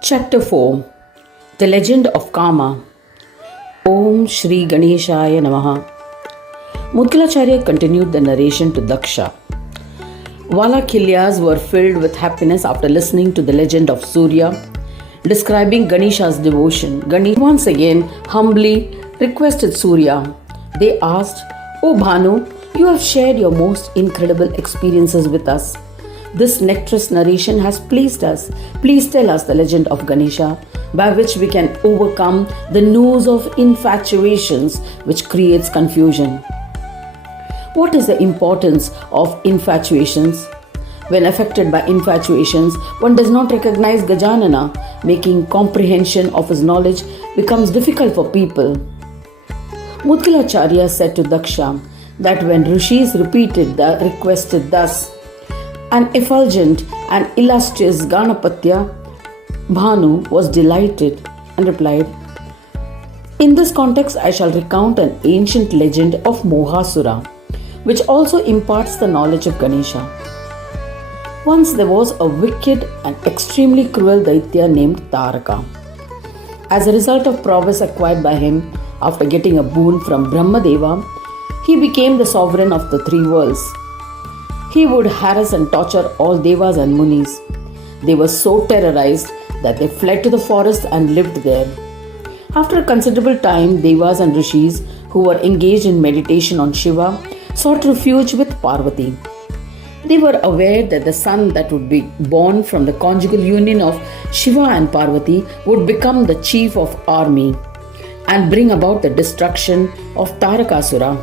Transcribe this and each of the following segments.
Chapter 4. The Legend of Kama. Om Shri Ganeshaya Namaha. Mukulacharya continued the narration to Daksha. Valakilyas were filled with happiness after listening to the legend of Surya, describing Ganesha's devotion. Ganesha once again humbly requested Surya. They asked, "O Bhanu, you have shared your most incredible experiences with us. This nectarous narration has pleased us. Please tell us the legend of Ganesha, by which we can overcome the noose of infatuations which creates confusion." What is the importance of infatuations? When affected by infatuations, one does not recognize Gajanana, making comprehension of his knowledge becomes difficult for people. Mukulacharya said to Daksha that when rishis requested thus, an effulgent and illustrious Ganapatya Bhanu was delighted and replied, "In this context, I shall recount an ancient legend of Mohasura, which also imparts the knowledge of Ganesha. Once there was a wicked and extremely cruel Daitya named Taraka. As a result of prowess acquired by him after getting a boon from Brahmadeva, he became the sovereign of the three worlds. He would harass and torture all devas and munis. They were so terrorized that they fled to the forest and lived there. After a considerable time, devas and rishis who were engaged in meditation on Shiva sought refuge with Parvati. They were aware that the son that would be born from the conjugal union of Shiva and Parvati would become the chief of army and bring about the destruction of Tarakasura.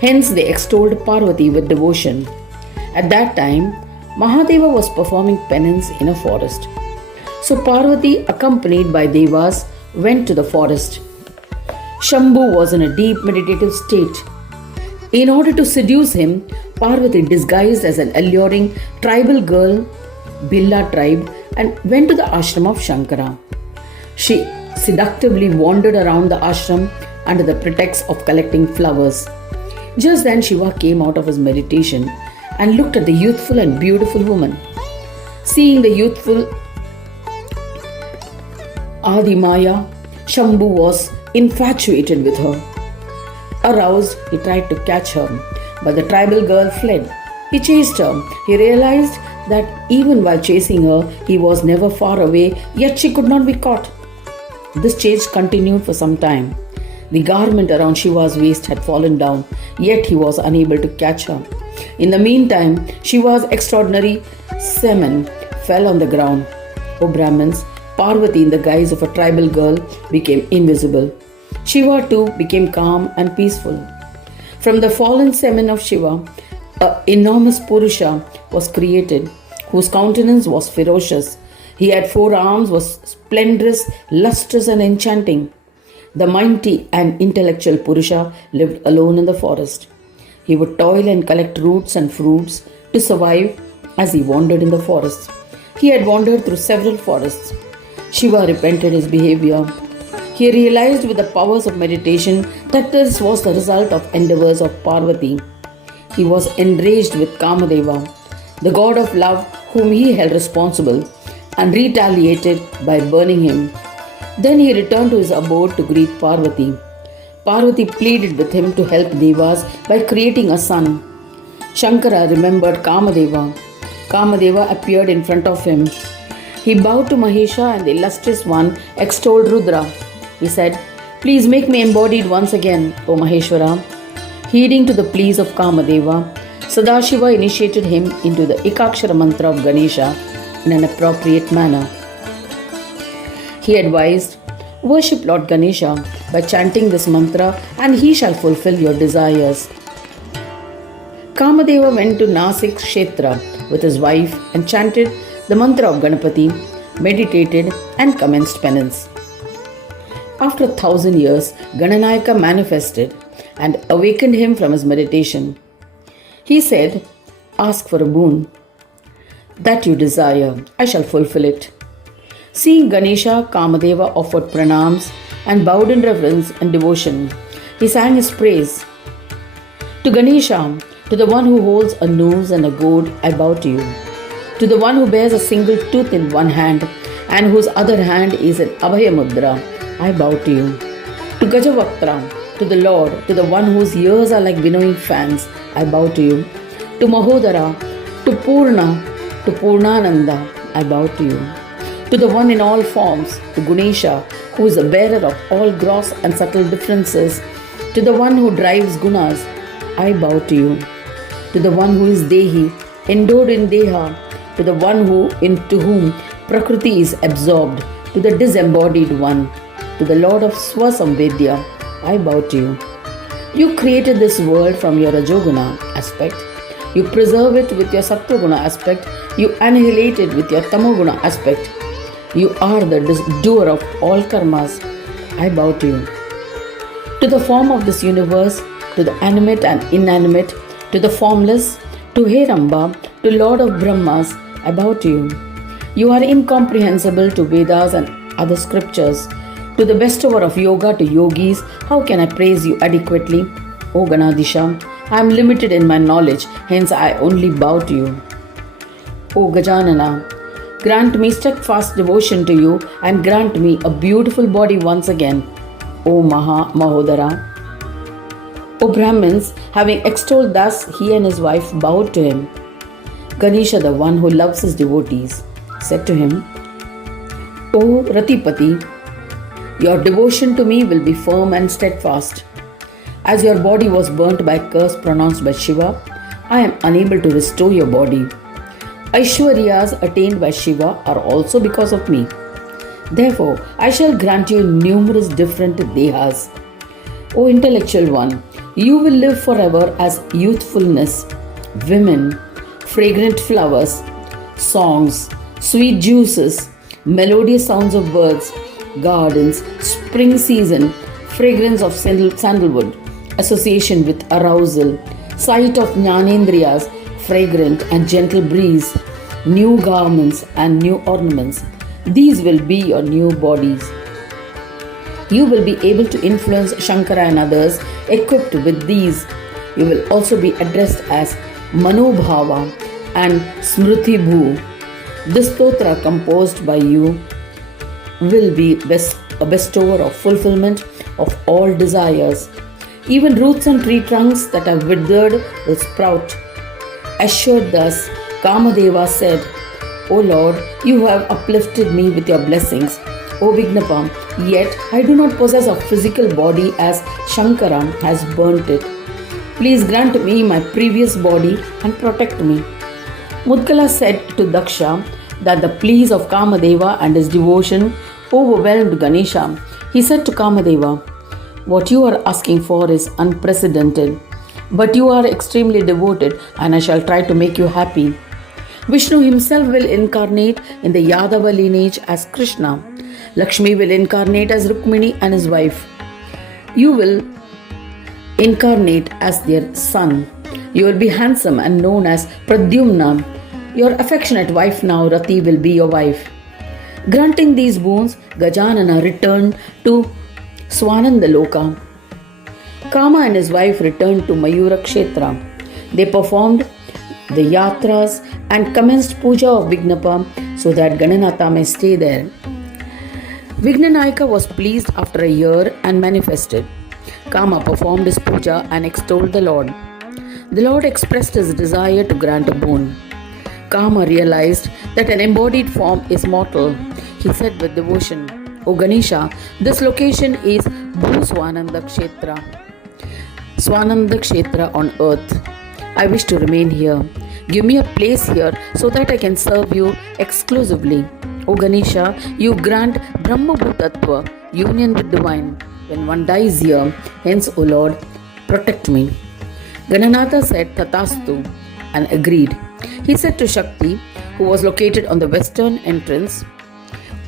Hence they extolled Parvati with devotion. At that time, Mahadeva was performing penance in a forest. So Parvati, accompanied by devas, went to the forest. Shambhu was in a deep meditative state. In order to seduce him, Parvati disguised as an alluring tribal girl, Billa tribe, and went to the ashram of Shankara. She seductively wandered around the ashram under the pretext of collecting flowers. Just then Shiva came out of his meditation and looked at the youthful and beautiful woman. Seeing the youthful Adimaya, Shambhu was infatuated with her. Aroused, he tried to catch her, but the tribal girl fled. He chased her. He realized that even while chasing her, he was never far away, yet she could not be caught. This chase continued for some time. The garment around Shiva's waist had fallen down, yet he was unable to catch her. In the meantime, Shiva's extraordinary semen fell on the ground. O Brahmins, Parvati, in the guise of a tribal girl, became invisible. Shiva too became calm and peaceful. From the fallen semen of Shiva, an enormous Purusha was created, whose countenance was ferocious. He had 4 arms, was splendorous, lustrous, and enchanting. The mighty and intellectual Purusha lived alone in the forest. He would toil and collect roots and fruits to survive as he wandered in the forest. He had wandered through several forests. Shiva repented his behavior. He realized with the powers of meditation that this was the result of endeavors of Parvati. He was enraged with Kamadeva, the god of love whom he held responsible, and retaliated by burning him. Then he returned to his abode to greet Parvati. Parvati pleaded with him to help devas by creating a son. Shankara remembered Kamadeva. Kamadeva appeared in front of him. He bowed to Mahesha, and the illustrious one extolled Rudra. He said, "Please make me embodied once again, O Maheshwara." Heeding to the pleas of Kamadeva, Sadashiva initiated him into the Ekakshara mantra of Ganesha in an appropriate manner. He advised, "Worship Lord Ganesha by chanting this mantra, and he shall fulfill your desires." Kamadeva went to Nasik Kshetra with his wife and chanted the mantra of Ganapati, meditated, and commenced penance. After 1,000 years, Gananayaka manifested and awakened him from his meditation. He said, "Ask for a boon that you desire, I shall fulfill it." Seeing Ganesha, Kamadeva offered pranams and bowed in reverence and devotion. He sang his praise. "To Ganesha, to the one who holds a nose and a gourd, I bow to you. To the one who bears a single tooth in one hand and whose other hand is in Abhaya Mudra, I bow to you. To Gajavaktra, to the Lord, to the one whose ears are like winnowing fans, I bow to you. To Mahodara, to Purna, to Purnananda, I bow to you. To the one in all forms, to Ganesha, who is the bearer of all gross and subtle differences, to the one who drives gunas, I bow to you. To the one who is Dehi, endowed in Deha, to the one into whom Prakriti is absorbed, to the disembodied one, to the Lord of Swasamvedya, I bow to you. You created this world from your Rajoguna aspect. You preserve it with your Sattva-guna aspect. You annihilate it with your Tamoguna aspect. You are the doer of all karmas. I bow to you. To the form of this universe, to the animate and inanimate, to the formless, to Heramba, to Lord of Brahmas, I bow to you. You are incomprehensible to Vedas and other scriptures. To the bestower of yoga to yogis, how can I praise you adequately? O Ganadisha, I am limited in my knowledge, hence I only bow to you. O Gajanana, grant me steadfast devotion to you and grant me a beautiful body once again. O Mahodara. O Brahmins, having extolled thus, he and his wife bowed to him. Ganesha, the one who loves his devotees, said to him, O Ratipati, your devotion to me will be firm and steadfast. As your body was burnt by curse pronounced by Shiva, I am unable to restore your body. Aishwaryas attained by Shiva are also because of me. Therefore, I shall grant you numerous different dehas. O intellectual one, you will live forever as youthfulness, women, fragrant flowers, songs, sweet juices, melodious sounds of birds, gardens, spring season, fragrance of sandalwood, association with arousal, sight of jnanendriyas, fragrant and gentle breeze, new garments and new ornaments. These will be your new bodies. You will be able to influence Shankara and others equipped with these. You will also be addressed as Manobhava and Smriti Bhu. This stotra composed by you will be a bestower of fulfillment of all desires. Even roots and tree trunks that are withered will sprout. Assured thus, Kamadeva said, O Lord, you have uplifted me with your blessings. O Vignapa, yet I do not possess a physical body as Shankara has burnt it. Please grant me my previous body and protect me. Mudgala said to Daksha that the pleas of Kamadeva and his devotion overwhelmed Ganesha. He said to Kamadeva, what you are asking for is unprecedented, but you are extremely devoted and I shall try to make you happy. Vishnu himself will incarnate in the Yadava lineage as Krishna. Lakshmi will incarnate as Rukmini and his wife. You will incarnate as their son. You will be handsome and known as Pradyumna. Your affectionate wife now, Rati, will be your wife. Granting these boons, Gajanana returned to Swanandaloka. Kama and his wife returned to Mayura Kshetra. They performed the yatras and commenced puja of Vignapa so that Gananatha may stay there. Vignanayaka was pleased after a year and manifested. Kama performed his puja and extolled the Lord. The Lord expressed his desire to grant a boon. Kama realized that an embodied form is mortal. He said with devotion, O Ganesha, this location is Bhuswananda Kshetra, Swananda Kshetra on earth. I wish to remain here. Give me a place here so that I can serve you exclusively. O Ganesha, you grant Brahma Bhutatva, union with divine. When one dies here, hence, O Lord, protect me. Gananatha said Tathastu and agreed. He said to Shakti, who was located on the western entrance,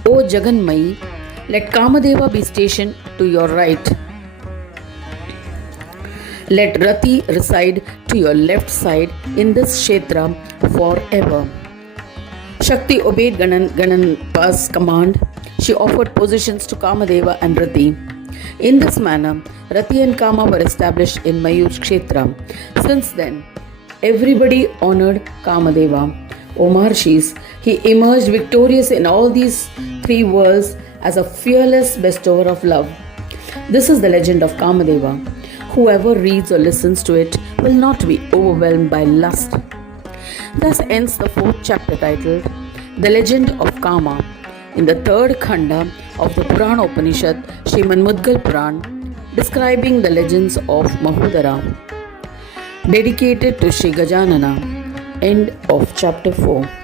O Jaganmayi, let Kamadeva be stationed to your right. Let Rati reside to your left side in this Kshetra forever. Shakti obeyed Gananpa's command. She offered positions to Kamadeva and Rati. In this manner, Rati and Kama were established in Mayur Kshetra. Since then, everybody honored Kamadeva. O Maharshis, he emerged victorious in all these three worlds as a fearless bestower of love. This is the legend of Kamadeva. Whoever reads or listens to it will not be overwhelmed by lust. Thus ends the fourth chapter titled The Legend of Kama in the third khanda of the Puran Upanishad, Srimad Mudgal Puran, describing the legends of Mahodara. Dedicated to Sri Gajanana. End of chapter 4.